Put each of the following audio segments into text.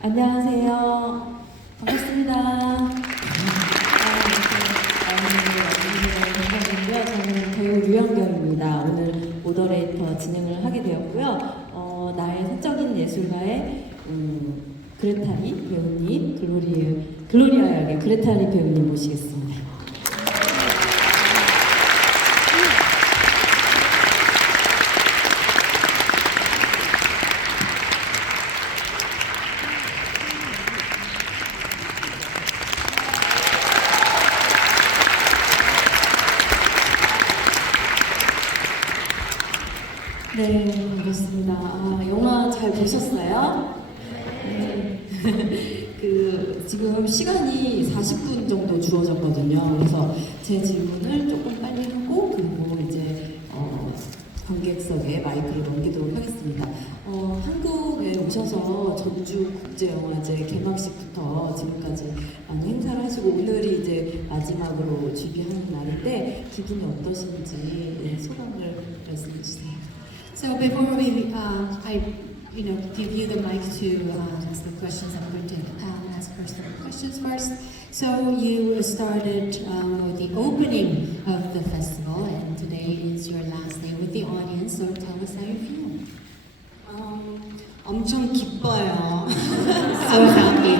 안녕하세요. 반갑습니다. 반갑고요. 저는 배우 류영결입니다. 오늘 모더레이터 진행을 하게 되었고요. 나의 사적인 예술가의 그레타리 배우님, 글로리아 역의 그레타리 배우님 모시겠습니다. 네, 반갑습니다. 영화 잘 보셨어요? 네. 지금 시간이 40분 정도 주어졌거든요. 그래서 제 질문을 조금 빨리 하고, 그리고 이제, 관객석에 마이크를 넘기도록 하겠습니다. 한국에 오셔서 전주국제영화제 개막식부터 지금까지 많은 행사를 하시고, 오늘이 이제 마지막으로 준비하는 날인데, 기분이 어떠신지, 네, 소감을 말씀해 주세요. So before we, give you the mic to ask the questions, I'm going to ask first the questions first. So you started with the opening of the festival, and today is your last day with the audience. So tell us how you feel. 엄청 기뻐요. So happy.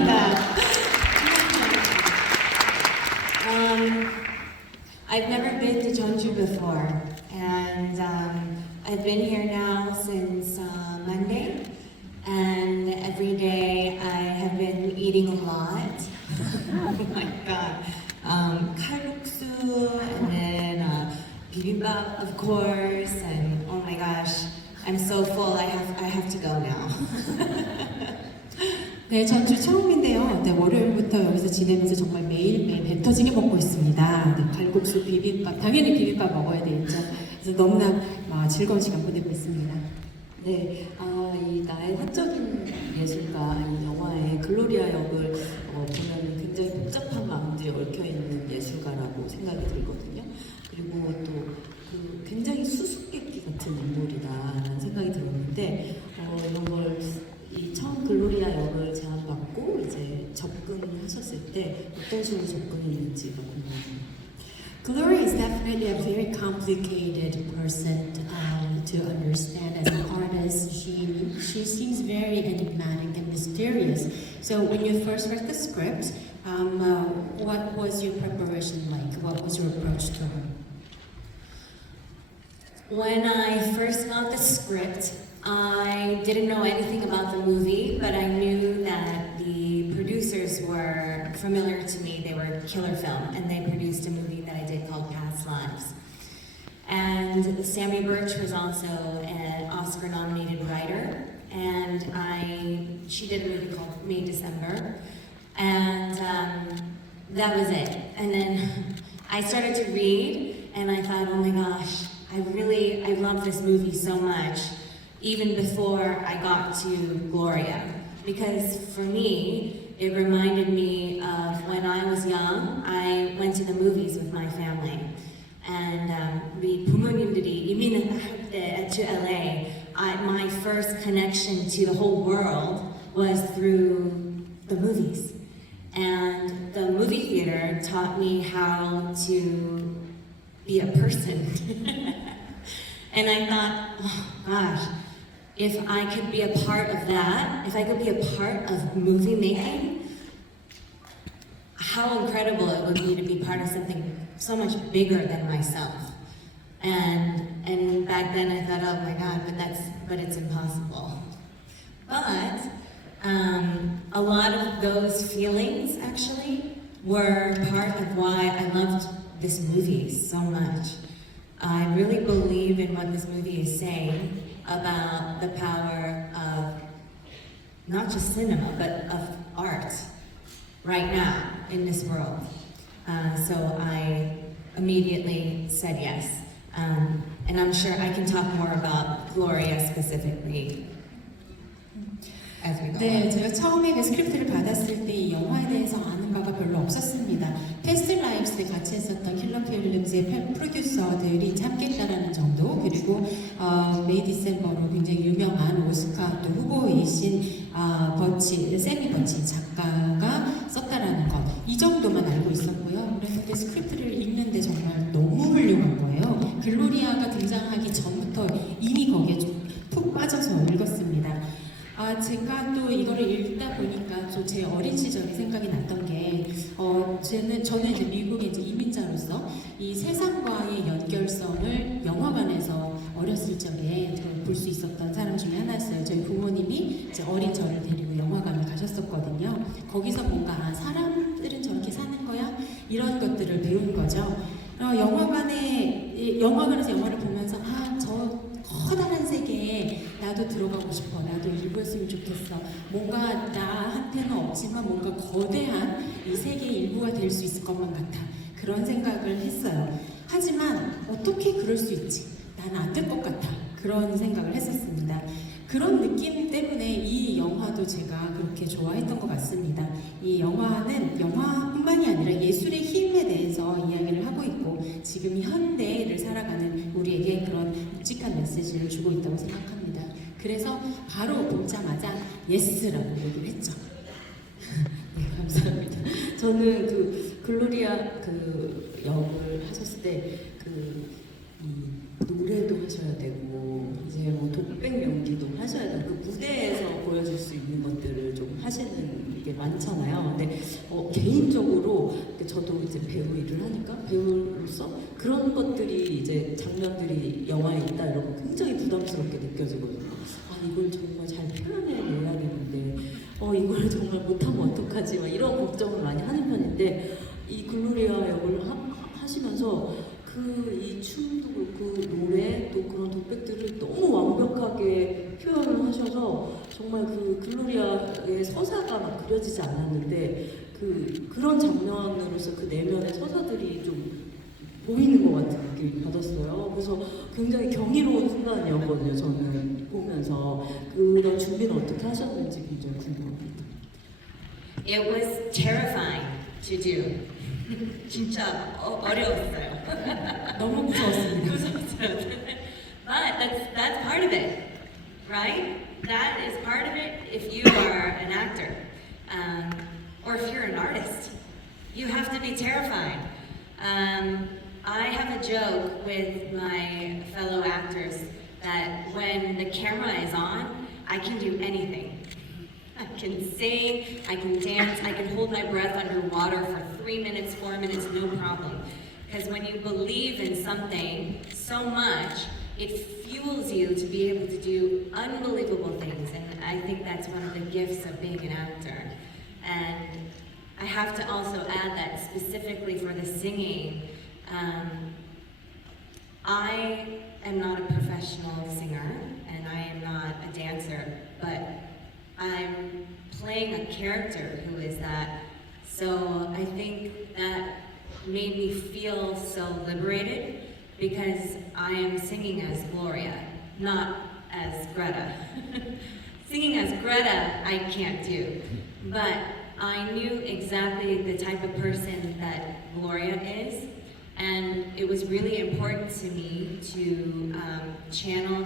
I've never been to Jeonju before, and I've been here now since Monday, and every day I have been eating a lot. Oh my god. Kalguksu, and then bibimbap, of course, and oh my gosh, I'm so full. I have to go now. 네, 전주 처음인데요. 네, 월요일부터 여기서 지내면서 정말 매일매일 배 터지게 먹고 있습니다. 네, 칼국수, 비빔밥, 당연히 비빔밥 먹어야 되겠죠. 그래서 너무나 즐거운 시간 보내고 있습니다. 네, 이 나의 사적인 예술가 이 영화의 글로리아 역을 보면 굉장히 복잡한 마음들이 얽혀있는 예술가라고 생각이 들거든요. 그리고 또 굉장히 수수께끼 같은 인물이다라는 생각이 들었는데 이런 걸 이 처음 글로리아 역을 제안받고 이제 접근하셨을 때 어떤 식으로 접근했는지가 궁금합니다. Gloria is definitely a very complicated person to understand as an artist. She seems very enigmatic and mysterious. So when you first read the script, what was your preparation like? What was your approach to her? When I first got the script, I didn't know anything about the movie, but I knew that the producers were familiar to me. They were Killer Film, and they produced a movie that I did called Past Lives. And Sammy Birch was also an Oscar-nominated writer, and she did a movie called May December, and that was it. And then I started to read, and I thought, oh my gosh, I love this movie so much, even before I got to Gloria. Because for me, it reminded me of when I was young, I went to the movies with my family. And 우리 부모님들이 이민을 할 때 to LA, my first connection to the whole world was through the movies. And the movie theater taught me how to be a person. And I thought, oh gosh, if I could be a part of that, if I could be a part of movie making, how incredible it would be to be part of something so much bigger than myself. And back then I thought, oh my God, but it's impossible. But a lot of those feelings actually were part of why I loved this movie so much. I really believe in what this movie is saying about the power of not just cinema, but of art right now in this world. So I immediately said yes. And I'm sure I can talk more about Gloria specifically. as we go. 네, 제가 처음에 그 스크립트를 받았을 때 이 영화에 대해서 아는 바가 별로 없었습니다. 패스트 라이브스에 같이 했었던 킬러 필름즈의 프로듀서들이 참겠다라는 정도, 그리고 메이 디셈버로 굉장히 유명한 오스카 또 후보이신 세미 버치 작가가 썼다라는 것, 이 정도만 알고 있었고요. 그랬는데 스크립트를 읽는데 정말 너무 훌륭한 거예요. 글로리아가 등장하기 전부터 이미 거기에 좀 푹 빠져서 읽었습니다. 제가 또 이거를 읽다 보니까 또 제 어린 시절이 생각이 났던 게, 저는 이제 미국에 이제 이민자로서 이 세상과의 연결성을 영화관에서 어렸을 적에 볼 수 있었던 사람 중에 하나였어요. 저희 부모님이 이제 어린 저를 데리고 영화관을 가셨었거든요. 거기서 뭔가 사람들은 저렇게 사는 거야? 이런 것들을 배운 거죠. 영화관에서 영화를 보면서 저 커다란 세계에 나도 들어가고 싶어. 나도 일부였으면 좋겠어. 뭔가 나한테는 없지만 뭔가 거대한 이 세계의 일부가 될 수 있을 것만 같아. 그런 생각을 했어요. 하지만 어떻게 그럴 수 있지? 난 안 될 것 같아. 그런 생각을 했었습니다. 그런 느낌 때문에 이 영화도 제가 그렇게 좋아했던 것 같습니다. 이 영화는 영화뿐만이 아니라 예술의 힘에 대해서 이야기를 하고 있고, 지금 현대를 살아가는 우리에게 그런 묵직한 메시지를 주고 있다고 생각합니다. 그래서 바로 보자마자 예스라고 얘기를 했죠. 네, 감사합니다. 저는 그 글로리아 그 역을 하셨을 때 노래도 하셔야 되고 이제 뭐 독백 연기도 하셔야 되고 그 무대에서 보여줄 수 있는 것들을 좀 하시는 게 많잖아요. 근데 개인적으로 저도 이제 배우 일을 하니까 배우로서 그런 것들이 이제 장면들이 영화에 있다 이러면 굉장히 부담스럽게 느껴지거든요. 이걸 정말 잘 표현해내야 되는데 이걸 정말 못하면 어떡하지? 막 이런 걱정을 많이 하는 편인데 이 글로리아 역을 하시면서 이 춤도 그렇고 노래 또 그런 독백들을 너무 완벽하게 표현을 하셔서 정말 그 글로리아의 서사가 막 그려지지 않았는데 그런 장면으로서 그 내면의 서사들이 좀 보이는 것 같은 느낌을 받았어요. 그래서 굉장히 경이로운 순간이었거든요. 저는 보면서 그런 준비는 어떻게 하셨는지 굉장히 궁금합니다. It was terrifying to do. 진짜 어려웠어요. 너무 무서웠습니다. But that's part of it, right? That is part of it. If you are an actor, or if you're an artist, you have to be terrified. I have a joke with my fellow actors that when the camera is on, I can do anything. I can sing, I can dance, I can hold my breath underwater for 3 minutes, 4 minutes, no problem. Because when you believe in something so much, it fuels you to be able to do unbelievable things. And I think that's one of the gifts of being an actor. And I have to also add that specifically for the singing, I am not a professional singer and I am not a dancer, but I'm playing a character who is that. So I think that made me feel so liberated because I am singing as Gloria, not as Greta. Singing as Greta, I can't do, but I knew exactly the type of person that Gloria is, and it was really important to me to channel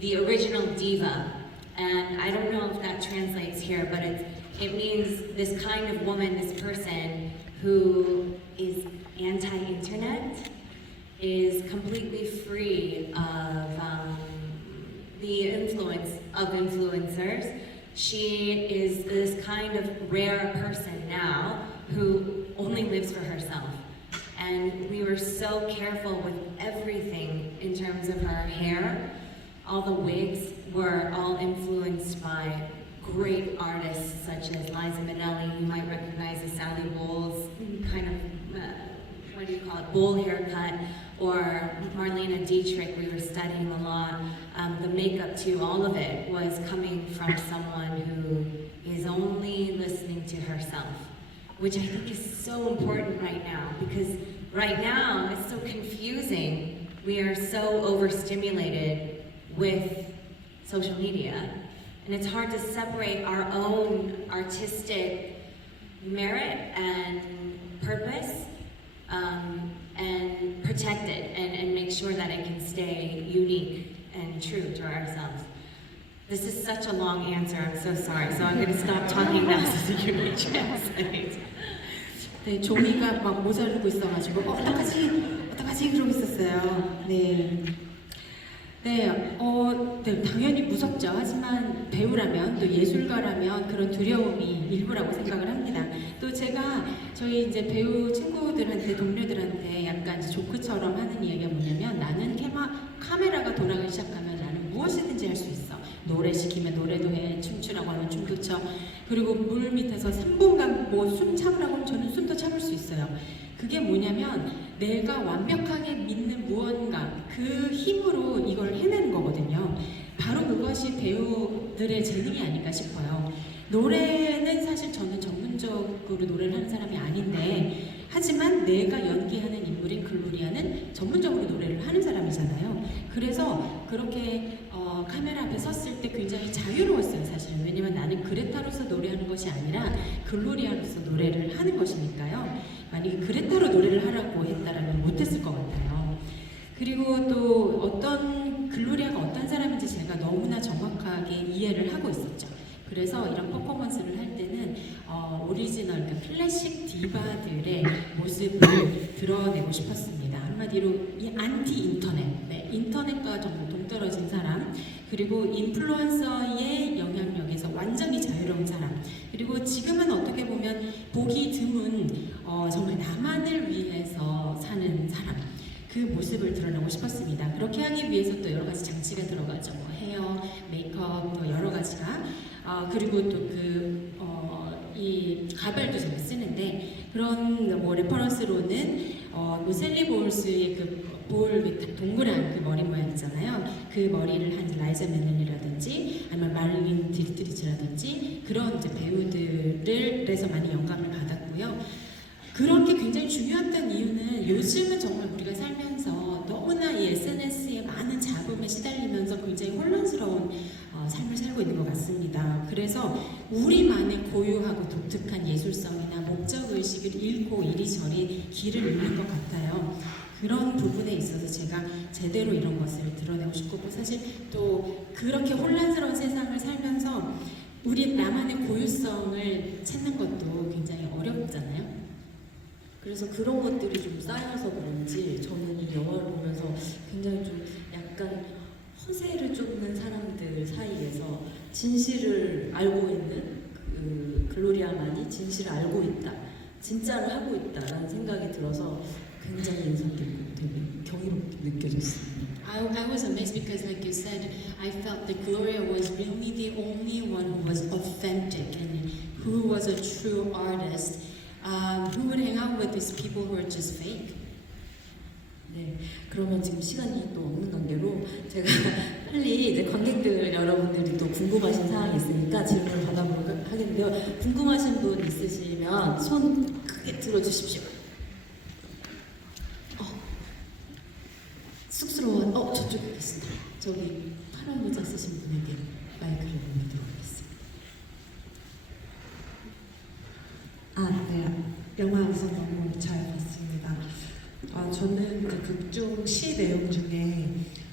the original diva. And I don't know if that translates here, but it means this kind of woman, this person who is anti-internet, is completely free of the influence of influencers. She is this kind of rare person now who only lives for herself. And we were so careful with everything in terms of her hair. All the wigs were all influenced by great artists such as Liza Minnelli. You might recognize the Sally Bowles kind of, what do you call it, bowl haircut, or Marlene Dietrich. We were studying a lot. The makeup too, all of it was coming from someone who is only listening to herself, which I think is so important right now, because right now it's so confusing. We are so overstimulated with social media, And it's hard to separate our own artistic merit and purpose and protect it and make sure that it can stay unique and true to ourselves. This is such a long answer, I'm so sorry. So I'm going to stop talking now so you may translate. 네, 종이가 막 모자르고 있어가지고 어떡하지 그러고 있었어요. 네. 네, 네, 당연히 무섭죠. 하지만 배우라면 또 예술가라면 그런 두려움이 일부라고 생각을 합니다. 또 제가 저희 이제 배우 친구들한테 동료들한테 약간 이제 조크처럼 하는 이야기가 뭐냐면 나는 카메라가 돌아가기 시작하면 나는 무엇이든지 할 수 있어. 노래 시키면 노래도 해, 춤추라고 하면 춤도 춰. 그리고 물 밑에서 3분간 뭐 숨 참으라고 하면 저는 숨도 참을 수 있어요. 그게 뭐냐면 내가 완벽하게 믿는 무언가 그 힘으로 이걸 해내는 거거든요. 바로 그것이 배우들의 재능이 아닐까 싶어요. 노래는 사실 저는 전문적으로 노래를 하는 사람이 아닌데 하지만 내가 연기하는 인물인 글로리아는 전문적으로 노래를 하는 사람이잖아요. 그래서 그렇게 카메라 앞에 섰을 때 굉장히 자유로웠어요, 사실은. 왜냐면 나는 그레타로서 노래하는 것이 아니라 글로리아로서 노래를 하는 것이니까요. 만약에 그레타로 노래를 하라고 했다라면 못했을 것 같아요. 그리고 또 어떤 글로리아가 어떤 사람인지 제가 너무나 정확하게 이해를 하고 있었죠. 그래서 이런 퍼포먼스를 할 때는 오리지널, 그러니까 클래식 디바들의 모습을 드러내고 싶었습니다. 한마디로 이 안티 인터넷, 네, 인터넷과 정말 동떨어진 사람, 그리고 인플루언서의 영향력에서 완전히 자유로운 사람, 그리고 지금은 어떻게 보면 보기 드문 정말 나만을 위해서 사는 사람, 그 모습을 드러내고 싶었습니다. 그렇게 하기 위해서 또 여러 가지 장치가 들어가죠. 뭐 헤어, 메이크업, 또 여러 가지가. 그리고 또 이 가발도 제가 쓰는데 그런 뭐 레퍼런스로는 뭐 셀리 볼스의 그 동그란 그 머리 모양 있잖아요. 그 머리를 한 라이자 맨넬이라든지 아니면 말린 딜트리치라든지 그런 이제 배우들에서 많이 영감을 받았고요. 그런 게 굉장히 중요했던 이유는 요즘은 정말 우리가 살면서 너무나 이 SNS에 많은 잡음에 시달리면서 굉장히 혼란스러운 삶을 살고 있는 것 같습니다. 그래서 우리만의 고유하고 독특한 예술성이나 목적의식을 잃고 이리저리 길을 잃는 것 같아요. 그런 부분에 있어서 제가 제대로 이런 것을 드러내고 싶고 사실 또 그렇게 혼란스러운 세상을 살면서 우리 나만의 고유성을 찾는 것도 굉장히 어렵잖아요. 그래서 그런 것들이 좀 쌓여서 그런지 저는 이 영화를 보면서 굉장히 좀 약간 허세를 쫓는 사람들 사이에서 진실을 알고 있는 그 글로리아만이 진실을 알고 있다, 진짜를 하고 있다라는 생각이 들어서 굉장히 인상 깊고 되게 경이롭게 느껴졌습니다. I was amazed because, like you said, I felt that Gloria was really the only one who was authentic and who was a true artist. Who would hang out with these people who are just fake? 네, 그러면 지금 시간이 또 없는 관계로 제가 빨리 이제 관객들 여러분들이 또 궁금하신 사항이 있으니까 질문을 받아보도록 하겠는데요. 궁금하신 분 있으시면 손 크게 들어주십시오. 쑥스러워. 저쪽에 계신다. 저기 파란 모자 쓰신 분에게 마이크를 넘기도록 하겠습니다. 네. 영화 우선 너무 잘 봤습니다. 저는 그 극중 시 내용 중에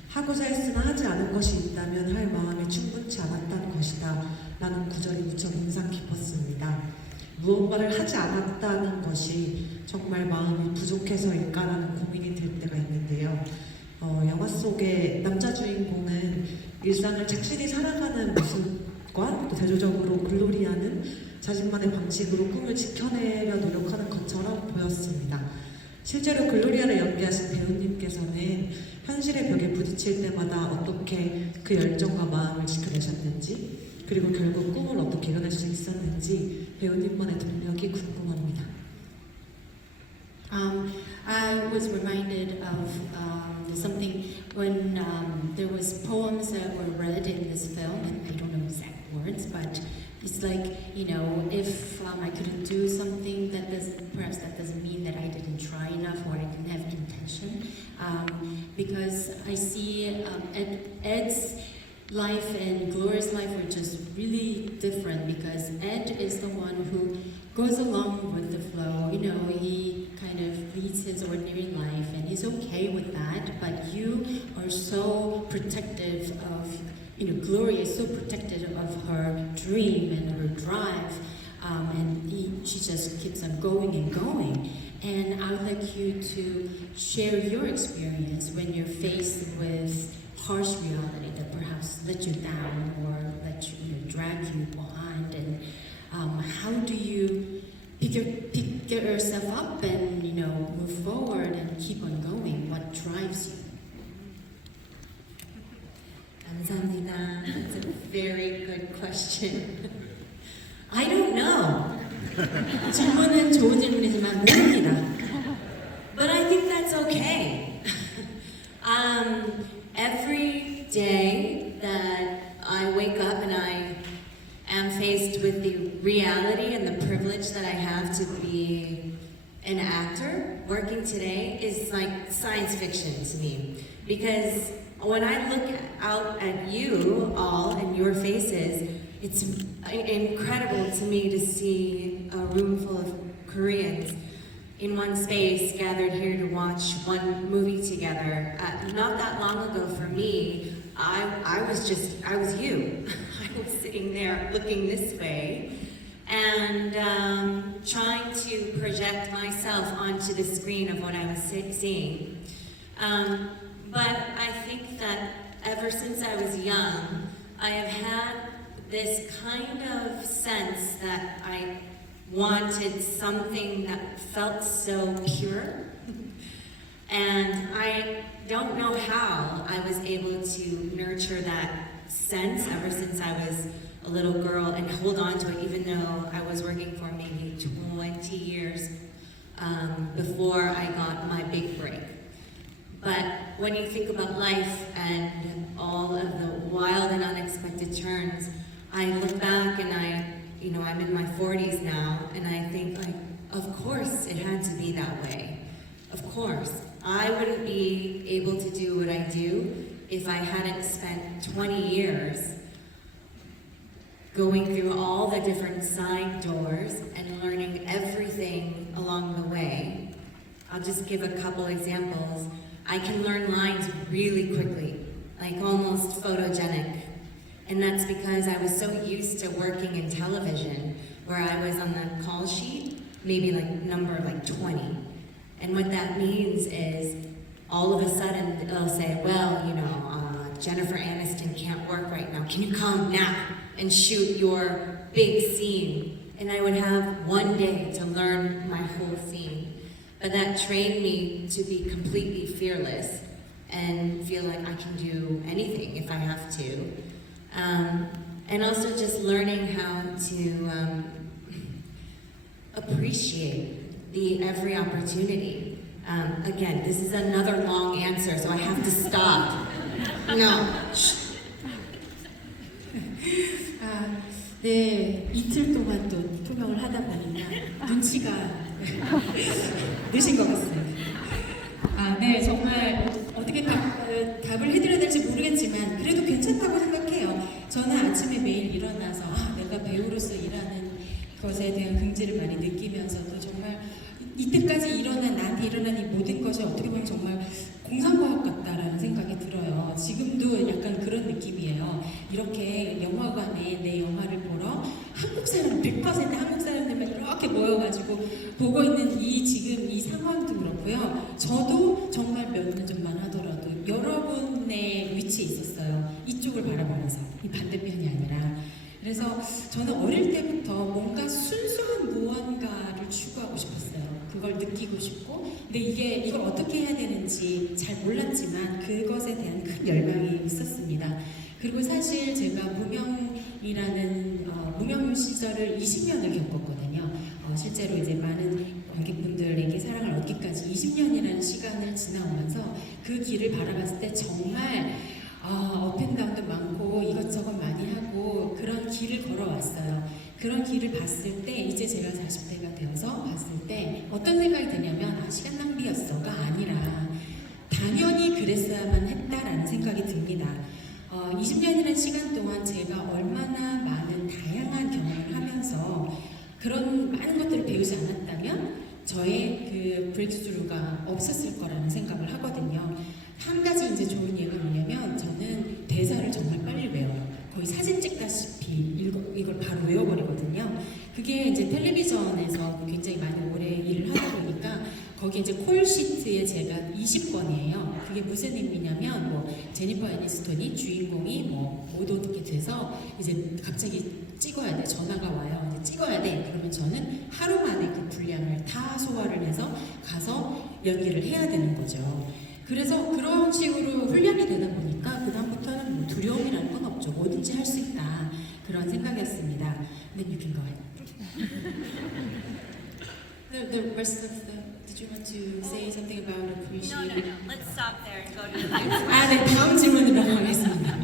하고자 했으나 하지 않은 것이 있다면 할 마음이 충분치 않았다는 것이다 라는 구절이 무척 인상 깊었습니다. 무언가를 하지 않았다는 것이 정말 마음이 부족해서일까라는 고민이 들 때가 있는데요. 영화 속의 남자 주인공은 일상을 착실히 살아가는 모습과 또 대조적으로 글로리아는 자신만의 방식으로 꿈을 지켜내려 노력하는 것처럼 보였습니다. 실제로 글로리아를 연기하신 배우님께서는 현실의 벽에 부딪힐 때마다 어떻게 그 열정과 마음을 지켜내셨는지 그리고 결국 꿈을 어떻게 이뤄낼 수 있었는지 배우님만의 동력이 궁금합니다. I was reminded of something when there was poems that were read in this film, and I don't know exact words, but it's like, you know, if I couldn't do something, perhaps that doesn't mean that I didn't try enough or I didn't have intention, because I see Ed's life and Gloria's life were just really different because Ed is the one who goes along with the flow. You know, he kind of leads his ordinary life and he's okay with that. But you are so protective of, you know, Gloria is so protective of her dream and her drive. She just keeps on going and going. And I would like you to share your experience when you're faced with harsh reality that perhaps let you down or let you, drag you behind. And how do you pick yourself up and move forward and keep on going? What drives you? 감사합니다. That's a very good question. I don't know. 질문은 좋은 질문이지만 모릅니다. But I think that's okay. Every day that I wake up and I am faced with the reality and the privilege that I have to be an actor working today is like science fiction to me. Because when I look out at you all and your faces, it's incredible to me to see a room full of Koreans in one space gathered here to watch one movie together. Not that long ago for me, I was you. I was sitting there looking this way and trying to project myself onto the screen of what I was seeing. But I think that ever since I was young, I have had this kind of sense that I wanted something that felt so pure. And I don't know how I was able to nurture that sense ever since I was a little girl and hold on to it, even though I was working for maybe 20 years before I got my big break. But when you think about life and all of the wild and unexpected turns, I look back and I'm in my 40s now, and I think like, of course it had to be that way. Of course. I wouldn't be able to do what I do if I hadn't spent 20 years going through all the different side doors and learning everything along the way. I'll just give a couple examples. I can learn lines really quickly, like almost photogenic. And that's because I was so used to working in television, where I was on the call sheet, maybe number 20. And what that means is, all of a sudden, they'll say, well, Jennifer Aniston can't work right now. Can you come now and shoot your big scene? And I would have one day to learn my whole scene. But that trained me to be completely fearless and feel like I can do anything if I have to. And also just learning how to appreciate every opportunity. Again, this is another long answer, so I have to stop. No. 네, 이틀 동안 또 통역을 하다 보니까 눈치가 늦은 것 같습니다. 네, 정말 어떻게 답을 해드려야 될지 모르겠지만 그래도 괜찮다고 생각해요. 저는 아침에 매일 일어나서 내가 배우로서 일하는 것에 대한 긍지를 많이 느끼면서도 정말 이때까지 나한테 일어난 이 모든 것이 어떻게 보면 정말 공상과학 같다라는 생각이 들어요. 지금도 약간 그런 느낌이에요. 이렇게 영화관에 내 영화를 보러 한국 사람 100% 한국 사람들만 이렇게 모여가지고 보고 있는 지금 이 상황도 그렇고요. 저도 정말 몇 년 전만 하더라도 여러분의 위치에 있었어요. 이쪽을 바라보면서 이 반대편이 아니라. 그래서 저는 어릴 때부터 뭔가 순수한 무언가를 추구하고 싶었어요. 그걸 느끼고 싶고, 근데 이걸 어떻게 해야 되는지 잘 몰랐지만 그것에 대한 큰 열망이 있었습니다. 그리고 사실 제가 무명 시절을 20년을 겪었거든요. 실제로 이제 많은 관객분들에게 사랑을 얻기까지 20년이라는 시간을 지나오면서 그 길을 바라봤을 때 정말 업앤다운도 많고 이것저것 많이 하고 그런 길을 걸어왔어요. 그런 길을 봤을 때 이제 제가 40대가 되어서 봤을 때 어떤 생각이 드냐면 시간 낭비였어가 아니라 당연히 그랬어야만 했다라는 생각이 듭니다. 20년이라는 시간 동안 제가 얼마나 많은 다양한 경험을 하면서 그런 많은 것들을 배우지 않았다면 저의 그 브레이크스루가 없었을 거라는 생각을 하거든요. 한 가지 이제 좋은 예가 뭐냐면 저는 대사를 정말 빨리 외워요. 거의 사진 찍다시피 이걸 바로 외워버리거든요. 그게 이제 텔레비전에서 굉장히 많이 오래 일을 하다 보니까 거기 이제 콜시트에 제가 20번이에요. 그게 무슨 의미냐면 뭐 제니퍼 애니스톤이 주인공이 뭐 못 오게 돼서 이제 갑자기 찍어야 돼. 전화가 와요. 이제 찍어야 돼. 그러면 저는 하루 만에 그 분량을 다 소화를 해서 가서 연기를 해야 되는 거죠. 그래서 그런 식으로 훈련이 되다 보니까 그다음부터는 뭐 두려움이라는 건 없죠. 뭐든지 할 수 있다. 그런 생각이었습니다. Then you can go ahead. The rest of the Did you want to say something about appreciating? No. Let's stop there and go to the next one. 아, 네, 다음 질문으로 가겠습니다.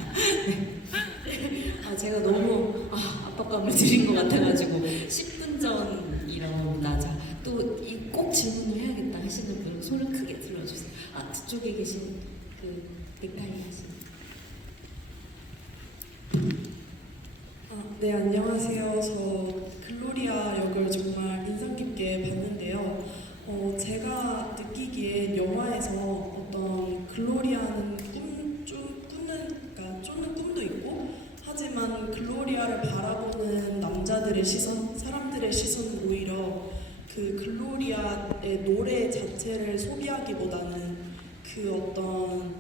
제가 너무 압박감을 드린 것 같아가지고 10분 전이라나 또 꼭 질문을 해야겠다 하시는 분 손을 크게 들어주세요. 뒤쪽에 계신 그 넥타이 하시는. 네, 안녕하세요. 저 글로리아 역을 정말 인상 깊게 봤는데요. 제가 느끼기에 영화에서 어떤 글로리아는 그러니까 쫓는 꿈도 있고, 하지만 글로리아를 바라보는 남자들의 시선, 사람들의 시선은 오히려 그 글로리아의 노래 자체를 소비하기보다는 그 어떤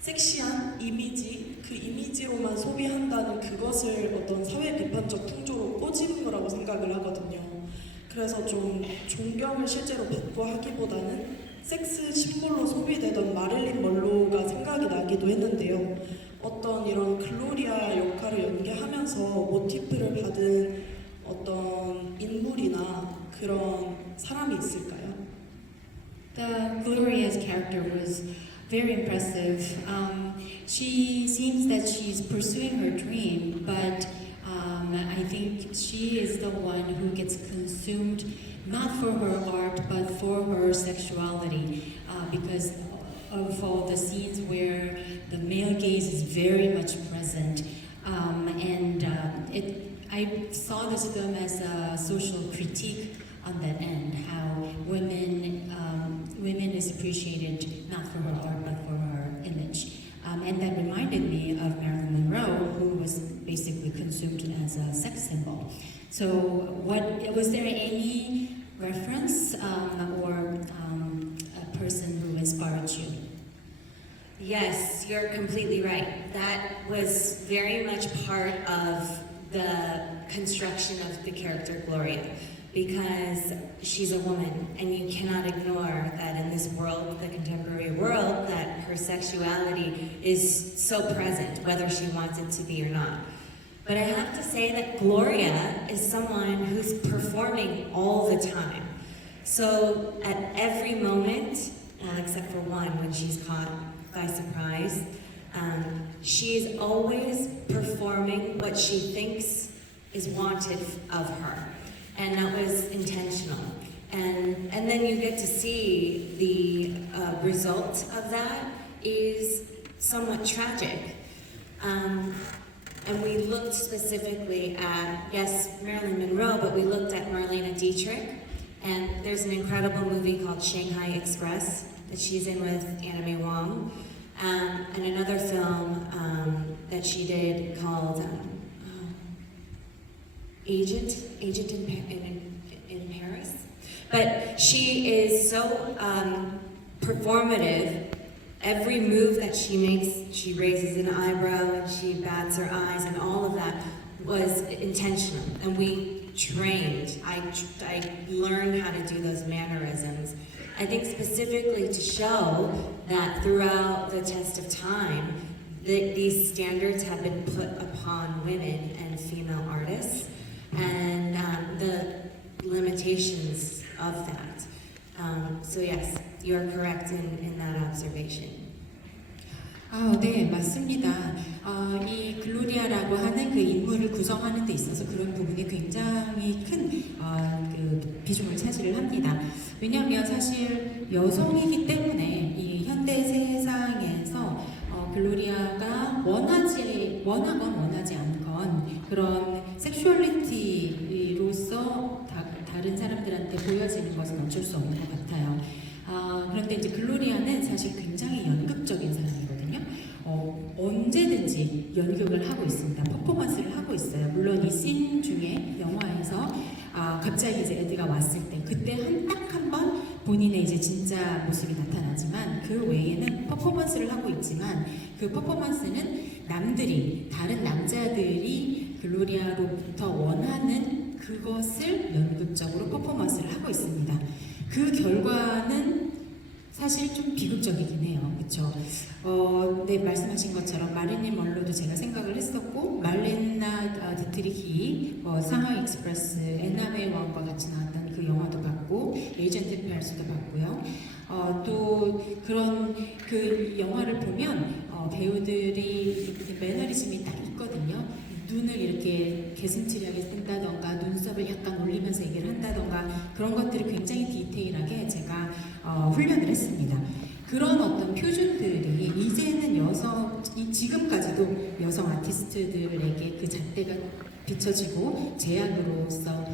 섹시한 이미지, 그 이미지로만 소비한다는 그것을 어떤 사회 비판적 풍조로 꽂은 거라고 생각을 하거든요. 그래서 좀 존경을 실제로 받고 하기보다는 섹스 심볼로 소비되던 마릴린 먼로가 생각이 나기도 했는데요. 어떤 이런 글로리아 역할을 연기하면서 모티프를 받은 어떤 인물이나 그런 사람이 있을까요? The Gloria's character was very impressive. She seems that she's pursuing her dream, but I think she is the one who gets consumed not for her art but for her sexuality because of all the scenes where the male gaze is very much present. I saw this film as a social critique on that end, how women is appreciated not for her art but for her image. And that reminded me of Marilyn Monroe, who was basically consumed as a sex symbol. So, was there any reference or a person who inspired you? Yes, you're completely right. That was very much part of the construction of the character Gloria, because she's a woman, and you cannot ignore that in this world, the contemporary world, that her sexuality is so present, whether she wants it to be or not. But I have to say that Gloria is someone who's performing all the time. So at every moment, except for one when she's caught by surprise, she's always performing what she thinks is wanted of her. And that was intentional. And then you get to see the result of that is somewhat tragic. And we looked specifically at, yes, Marilyn Monroe, but we looked at Marlene Dietrich. And there's an incredible movie called Shanghai Express that she's in with Anna May Wong. And another film that she did called Agent in Paris. But she is so performative. Every move that she makes, she raises an eyebrow and she bats her eyes, and all of that was intentional. And we trained. I learned how to do those mannerisms. I think specifically to show that throughout the test of time, these standards have been put upon women and female artists, and the limitations of that. So yes, you are correct in that observation. 네, 맞습니다. 이 글로리아라고 하는 그 인물을 구성하는 데 있어서 그런 부분이 굉장히 큰 그 비중을 차지를 합니다. 왜냐하면 사실 여성이기 때문에 이 현대 세상에서 글로리아가 원하건 원하지 않건 그런 섹슈얼리티로서 다른 사람들한테 보여지는 것은 어쩔 수 없는 것 같아요. 그런데 이제 글로리아는 사실 굉장히 연극적인 사람이거든요. 언제든지 연극을 하고 있습니다. 퍼포먼스를 하고 있어요. 물론 이 씬 중에 영화에서 갑자기 이제 에드가 왔을 때 그때 딱 한 번 본인의 이제 진짜 모습이 나타나지만 그 외에는 퍼포먼스를 하고 있지만 그 퍼포먼스는 다른 남자들이 글로리아로부터 원하는 그것을 연극적으로 퍼포먼스를 하고 있습니다. 그 결과는 사실 좀 비극적이긴 해요. 그렇죠? 네, 말씀하신 것처럼 마릴린 먼로도 제가 생각을 했었고 말렌나 디트리히 상하이 익스프레스 애나메 왕과 같이 나왔던 그 영화도 봤고 에이전트 페어스도 봤고요. 또 그런 그 영화를 보면 배우들이 매너리즘이 딱 있거든요. 눈을 이렇게 개슴츠레하게 뜬다던가 눈썹을 약간 올리면서 얘기를 한다던가 그런 것들을 굉장히 디테일하게 제가 훈련을 했습니다. 그런 어떤 표준들이 이제는 지금까지도 여성 아티스트들에게 그 잣대가 비춰지고 제약으로서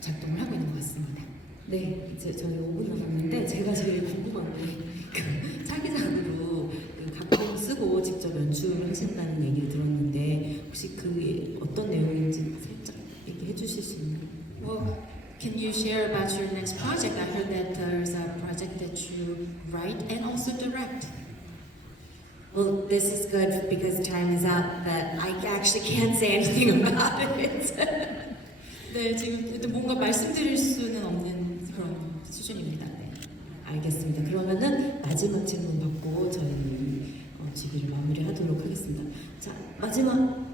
작동을 하고 있는 것 같습니다. 네, 이제 저희 5분 남았는데 제가 제일 궁금한 게 그 차기작으로 그 각본 쓰고 직접 연출을 하신다는 얘기를 들었는데 혹시 그게 어떤 내용인지 살짝 얘기해 주실 수 있나요? Well, can you share about your next project? I heard that there's a project that you write and also direct. Well, this is good because time is up, but I actually can't say anything about it. 네, 지금 또 뭔가 말씀드릴 수는 없는 그런 수준입니다. 네. 알겠습니다. 그러면은 마지막 질문 받고 저희 집을 마무리하도록 하겠습니다. 자, 마지막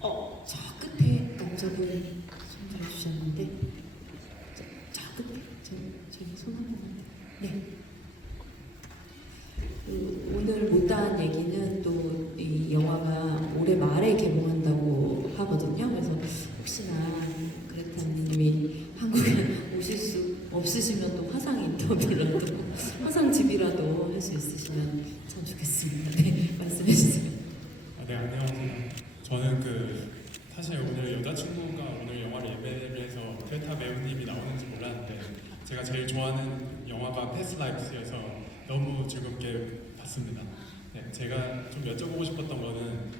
저 끝에 남자분 손 들어주셨는데 저 끝에 저기 손 한 번만. 네. 오늘 못다한 얘기는 또 이 영화가 올해 말에 개봉한다고 하거든요. 그래서 혹시나 그레타님이 한국에 오실 수 없으시면 또 화상 인터뷰라도 화상 집이라도 할 수 있으시면 참 좋겠습니다. 네, 말씀해 주세요. 네, 안녕하세요. 저는 사실 오늘 여자친구가 오늘 영화를 예배를 해서 테타 배우님이 나오는지 몰랐는데 제가 제일 좋아하는 영화가 패스트 라이프스여서 너무 즐겁게 봤습니다. 네, 제가 좀 여쭤보고 싶었던 거는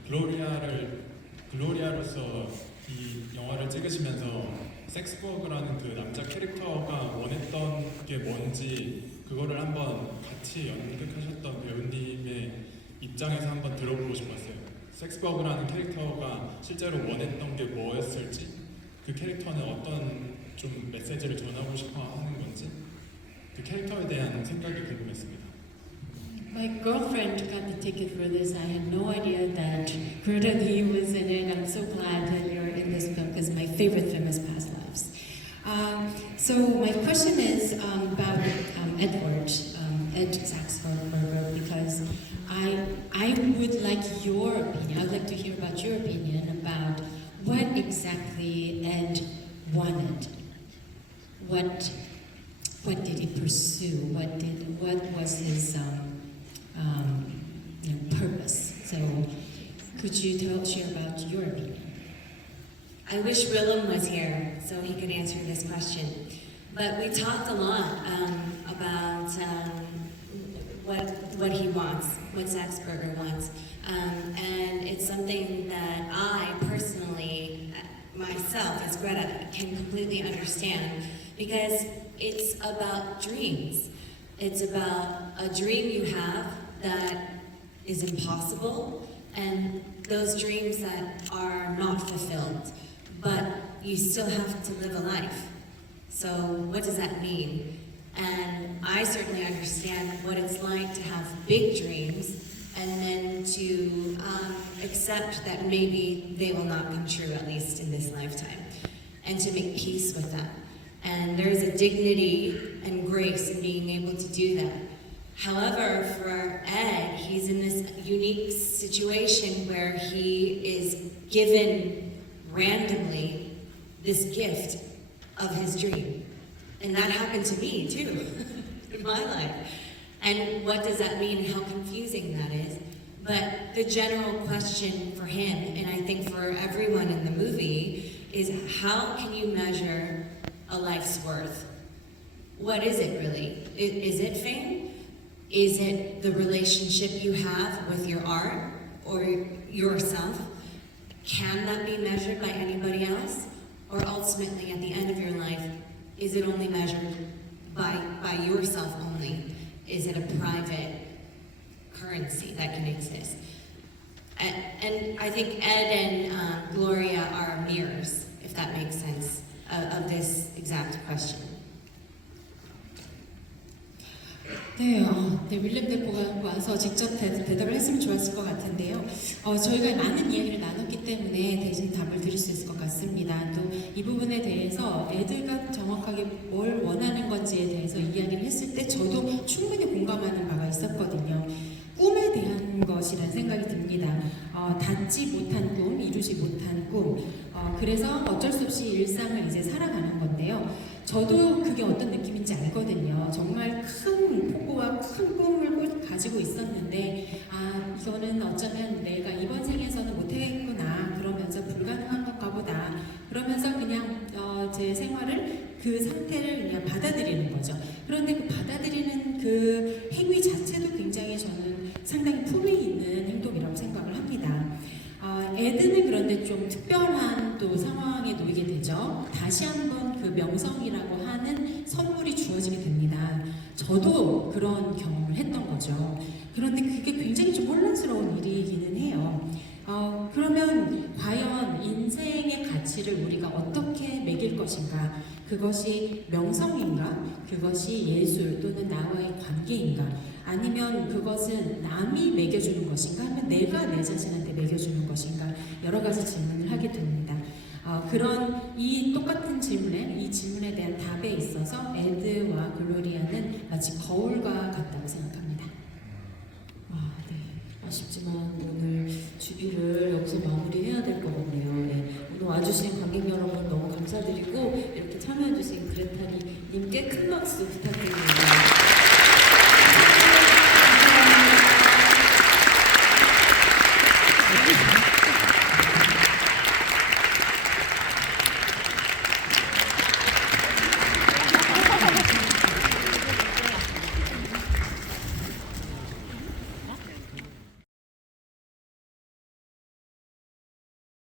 글로리아로서 이 영화를 찍으시면서 섹스버그라는 그 남자 캐릭터가 원했던 게 뭔지 그거를 한번 같이 연극하셨던 배우님의 입장에서 한번 들어보고 싶었어요. 섹스버그라는 캐릭터가 실제로 원했던 게 뭐였을지, 그 캐릭터는 어떤 좀 메시지를 전하고 싶어 하는 건지, 그 캐릭터에 대한 생각이 궁금했습니다. My girlfriend got the ticket for this. I had no idea that Greta Lee was in it. I'm so glad that you're in this film because my favorite film is Past Lives. So my question is about Edward, Ed Saxberger, because I would like your opinion. I'd like to hear about your opinion about what exactly Ed wanted. What did he pursue? What was his purpose? So could you share about your opinion? I wish Willem was here so he could answer this question. But we talked a lot about what he wants, what Saxberger wants. And it's something that I personally, myself as Greta, can completely understand because it's about dreams. It's about a dream you have that is impossible and those dreams that are not fulfilled, but you still have to live a life. So what does that mean? And I certainly understand what it's like to have big dreams and then to accept that maybe they will not come true, at least in this lifetime, and to make peace with that. And there's a dignity and grace in being able to do that. However, for Ed, he's in this unique situation where he is given randomly this gift of his dream. And that happened to me too, in my life. And what does that mean, how confusing that is? But the general question for him, and I think for everyone in the movie, is how can you measure a life's worth? What is it really? Is it fame? Is it the relationship you have with your art or yourself? Can that be measured by anybody else? Or ultimately, at the end of your life, is it only measured by yourself only? Is it a private currency that can exist? And I think Ed and Gloria are mirrors, if that makes sense, of this exact question. 네, 윌렘 데포가 와서 직접 대답을 했으면 좋았을 것 같은데요. 저희가 많은 이야기를 나눴기 때문에 대신 답을 드릴 수 있을 것 같습니다. 또 이 부분에 대해서 애들가 정확하게 뭘 원하는 건지에 대해서 이야기를 했을 때 저도 충분히 공감하는 바가 있었거든요. 꿈에 대한 것이라는 생각이 듭니다. 닿지 못한 꿈, 이루지 못한 꿈. 그래서 어쩔 수 없이 일상을 이제 살아가는 건데요. 저도 그게 어떤 느낌인지 알거든요. 정말 큰 포부와 큰 꿈을 가지고 있었는데, 이거는 어쩌면 내가 이번 생에서는 못하겠구나. 그러면서 불가능한 건가 보다. 그러면서 그냥 제 생활을 그 상태를 그냥 받아들이는 거죠. 그런데 그 받아들이는 그 행위 자체도 굉장히 저는 상당히 품위 있는 행동이라고 생각을 합니다. 에드는 그런데 좀 특별한 또 상황에 놓이게 되죠. 다시 한번 그 명성이라고 하는 선물이 주어지게 됩니다. 저도 그런 경험을 했던 거죠. 그런데 그게 굉장히 좀 혼란스러운 일이기는 해요. 그러면 과연 인생의 가치를 우리가 어떻게 매길 것인가? 그것이 명성인가? 그것이 예술 또는 나와의 관계인가? 아니면 그것은 남이 매겨주는 것인가? 아니면 내가 내 자신한테 매겨주는 것인가? 여러 가지 질문을 하게 됩니다. 그런 이 똑같은 질문에, 이 질문에 대한 답에 있어서 에드와 글로리아는 마치 거울과 같다고 생각합니다. 네. 아쉽지만 오늘 주비를 여기서 마무리해야 될 것 같네요. 네. 오늘 와주신 관객 여러분 너무 감사드리고 이렇게 참여해주신 그레타리님께 큰 박수 부탁드립니다.